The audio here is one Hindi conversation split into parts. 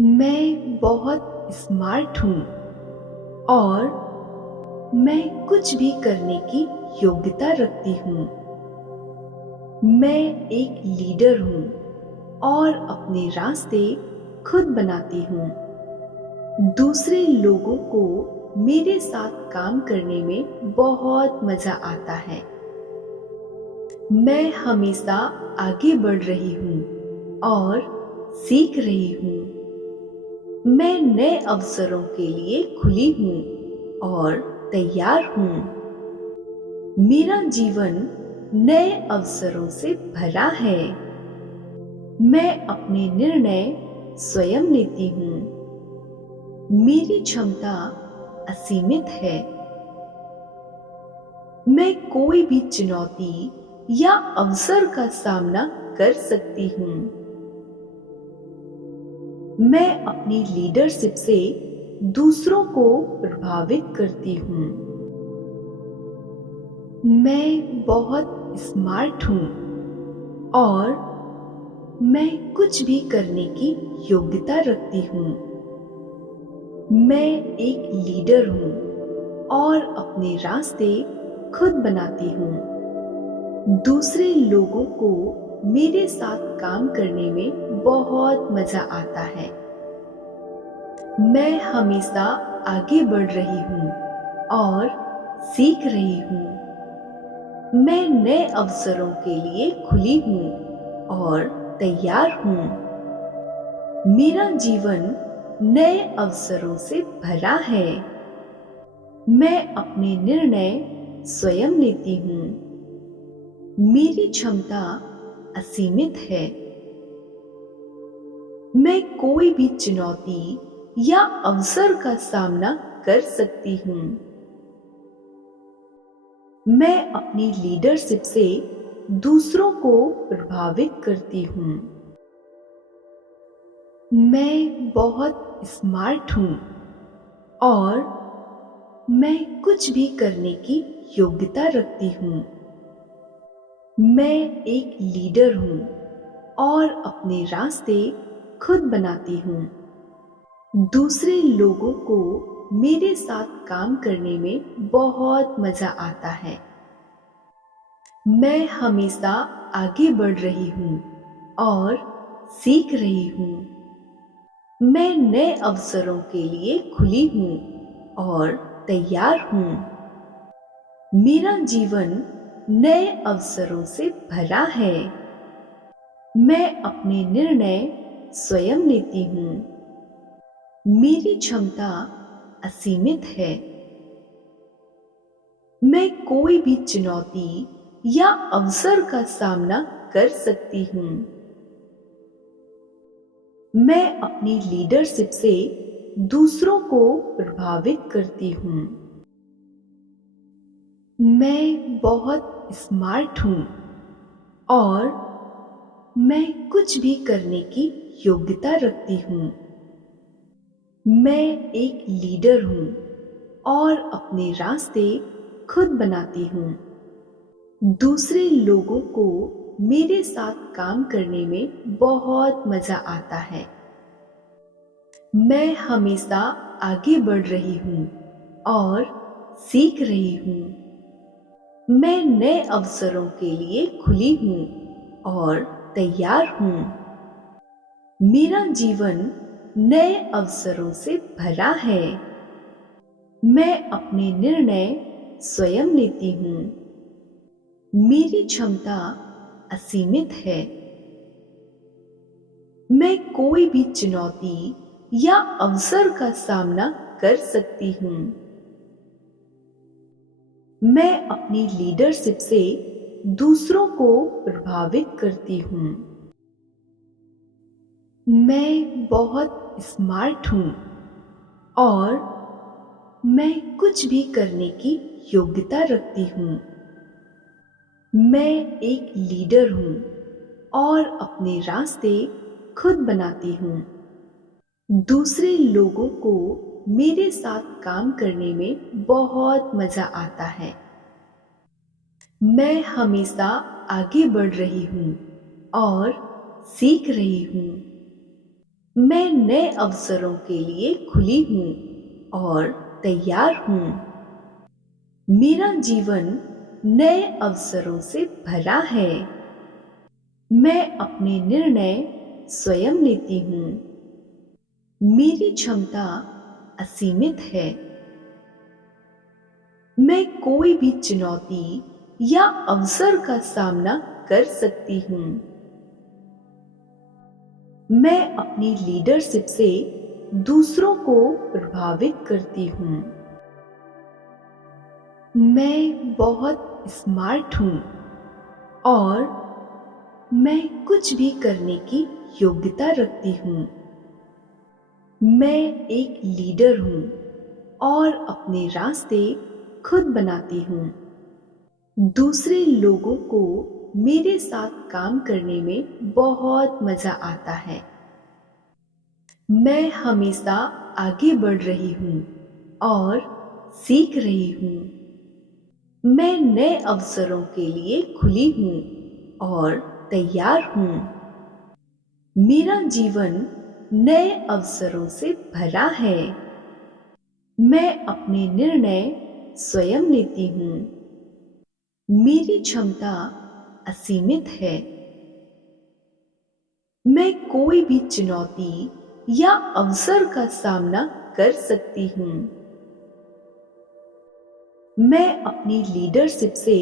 मैं बहुत स्मार्ट हूँ और मैं कुछ भी करने की योग्यता रखती हूँ। मैं एक लीडर हूँ और अपने रास्ते खुद बनाती हूँ। दूसरे लोगों को मेरे साथ काम करने में बहुत मजा आता है। मैं हमेशा आगे बढ़ रही हूँ और सीख रही हूँ। मैं नए अवसरों के लिए खुली हूँ और तैयार हूँ। मेरा जीवन नए अवसरों से भरा है। मैं अपने निर्णय स्वयं लेती हूँ। मेरी क्षमता असीमित है। मैं कोई भी चुनौती या अवसर का सामना कर सकती हूँ। मैं अपनी लीडरशिप से दूसरों को प्रभावित करती हूँ। मैं बहुत स्मार्ट हूँ और मैं कुछ भी करने की योग्यता रखती हूँ। मैं एक लीडर हूँ और अपने रास्ते खुद बनाती हूँ। दूसरे लोगों को मेरे साथ काम करने में बहुत मजा आता है। मैं हमेशा आगे बढ़ रही हूँ और सीख रही हूँ। मैं नए अवसरों के लिए खुली हूँ और तैयार हूँ। मेरा जीवन नए अवसरों से भरा है। मैं अपने निर्णय स्वयं लेती हूँ। मेरी क्षमता असीमित है। मैं कोई भी चुनौती या अवसर का सामना कर सकती हूँ। मैं अपनी लीडरशिप से दूसरों को प्रभावित करती हूँ। मैं बहुत स्मार्ट हूँ और मैं कुछ भी करने की योग्यता रखती हूँ। मैं एक लीडर हूँ और अपने रास्ते खुद बनाती हूँ। दूसरे लोगों को मेरे साथ काम करने में बहुत मजा आता है। मैं हमेशा आगे बढ़ रही हूँ और सीख रही हूँ। मैं नए अवसरों के लिए खुली हूँ और तैयार हूँ। मेरा जीवन नए अवसरों से भरा है। मैं अपने निर्णय स्वयं लेती हूँ। मेरी क्षमता असीमित है। मैं कोई भी चुनौती या अवसर का सामना कर सकती हूँ। मैं अपनी लीडरशिप से दूसरों को प्रभावित करती हूँ। मैं बहुत स्मार्ट हूँ और मैं कुछ भी करने की योग्यता रखती हूँ। मैं एक लीडर हूँ और अपने रास्ते खुद बनाती हूँ। दूसरे लोगों को मेरे साथ काम करने में बहुत मजा आता है। मैं हमेशा आगे बढ़ रही हूँ और सीख रही हूँ। मैं नए अवसरों के लिए खुली हूँ और तैयार हूँ। मेरा जीवन नए अवसरों से भरा है। मैं अपने निर्णय स्वयं लेती हूँ। मेरी क्षमता असीमित है। मैं कोई भी चुनौती या अवसर का सामना कर सकती हूँ। मैं अपनी लीडरशिप से दूसरों को प्रभावित करती हूँ। मैं बहुत स्मार्ट हूँ और मैं कुछ भी करने की योग्यता रखती हूँ। मैं एक लीडर हूँ और अपने रास्ते खुद बनाती हूँ। दूसरे लोगों को मेरे साथ काम करने में बहुत मजा आता है। मैं हमेशा आगे बढ़ रही हूँ और सीख रही हूँ। मैं नए अवसरों के लिए खुली हूँ और तैयार हूँ। मेरा जीवन नए अवसरों से भरा है। मैं अपने निर्णय स्वयं लेती हूँ। मेरी क्षमता असीमित है। मैं कोई भी चुनौती या अवसर का सामना कर सकती हूँ। मैं अपनी लीडरशिप से दूसरों को प्रभावित करती हूँ। मैं बहुत स्मार्ट हूँ और मैं कुछ भी करने की योग्यता रखती हूँ। मैं एक लीडर हूँ और अपने रास्ते खुद बनाती हूँ। दूसरे लोगों को मेरे साथ काम करने में बहुत मजा आता है। मैं हमेशा आगे बढ़ रही हूँ और सीख रही हूँ। मैं नए अवसरों के लिए खुली हूँ और तैयार हूँ। मेरा जीवन नए अवसरों से भरा है। मैं अपने निर्णय स्वयं लेती हूँ। मेरी क्षमता असीमित है। मैं कोई भी चुनौती या अवसर का सामना कर सकती हूँ। मैं अपनी लीडरशिप से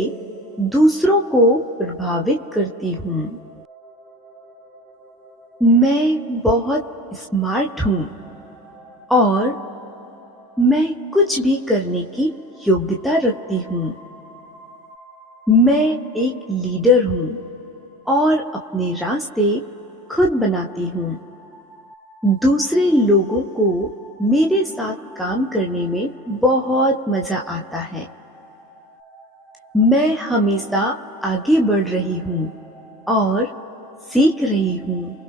दूसरों को प्रभावित करती हूँ। मैं बहुत स्मार्ट हूँ और मैं कुछ भी करने की योग्यता रखती हूँ। मैं एक लीडर हूँ और अपने रास्ते खुद बनाती हूँ। दूसरे लोगों को मेरे साथ काम करने में बहुत मजा आता है। मैं हमेशा आगे बढ़ रही हूँ और सीख रही हूँ।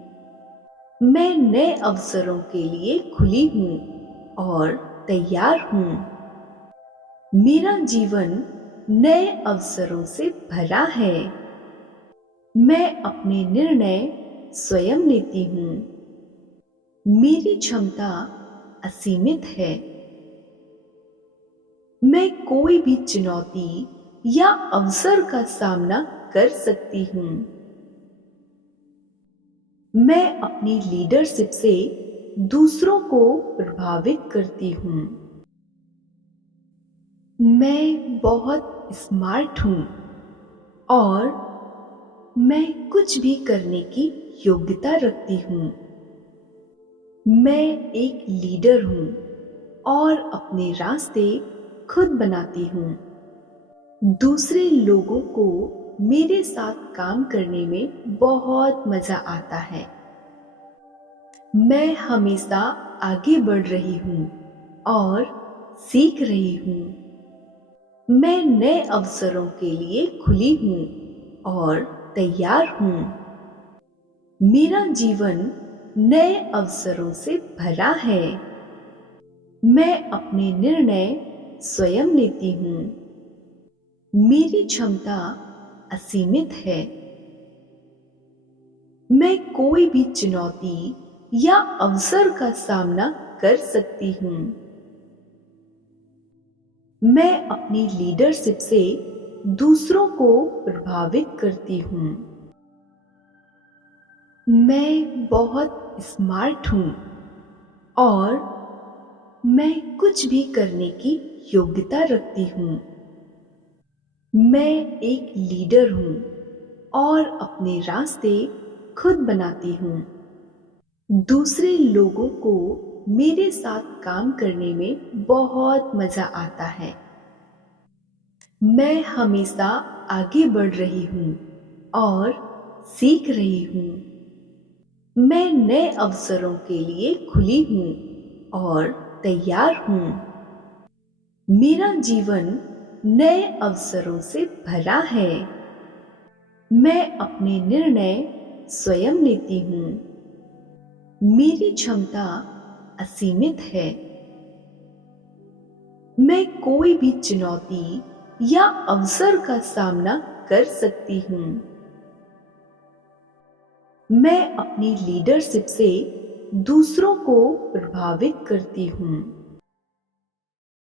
मैं नए अवसरों के लिए खुली हूँ और तैयार हूँ। मेरा जीवन नए अवसरों से भरा है। मैं अपने निर्णय स्वयं लेती हूँ। मेरी क्षमता असीमित है। मैं कोई भी चुनौती या अवसर का सामना कर सकती हूँ। मैं अपनी लीडरशिप से दूसरों को प्रभावित करती हूँ। मैं बहुत स्मार्ट हूँ और मैं कुछ भी करने की योग्यता रखती हूँ। मैं एक लीडर हूँ और अपने रास्ते खुद बनाती हूँ। दूसरे लोगों को मेरे साथ काम करने में बहुत मजा आता है। मैं हमेशा आगे बढ़ रही हूँ और सीख रही हूँ। मैं नए अवसरों के लिए खुली हूँ और तैयार हूँ। मेरा जीवन नए अवसरों से भरा है। मैं अपने निर्णय स्वयं लेती हूँ। मेरी क्षमता असीमित है। मैं कोई भी चुनौती या अवसर का सामना कर सकती हूँ। मैं अपनी लीडरशिप से दूसरों को प्रभावित करती हूँ। मैं बहुत स्मार्ट हूँ और मैं कुछ भी करने की योग्यता रखती हूँ। मैं एक लीडर हूँ और अपने रास्ते खुद बनाती हूँ। दूसरे लोगों को मेरे साथ काम करने में बहुत मजा आता है। मैं हमेशा आगे बढ़ रही हूँ और सीख रही हूँ। मैं नए अवसरों के लिए खुली हूँ और तैयार हूँ। मेरा जीवन नए अवसरों से भरा है। मैं अपने निर्णय स्वयं लेती हूँ। मेरी क्षमता असीमित है। मैं कोई भी चुनौती या अवसर का सामना कर सकती हूँ। मैं अपनी लीडरशिप से दूसरों को प्रभावित करती हूँ।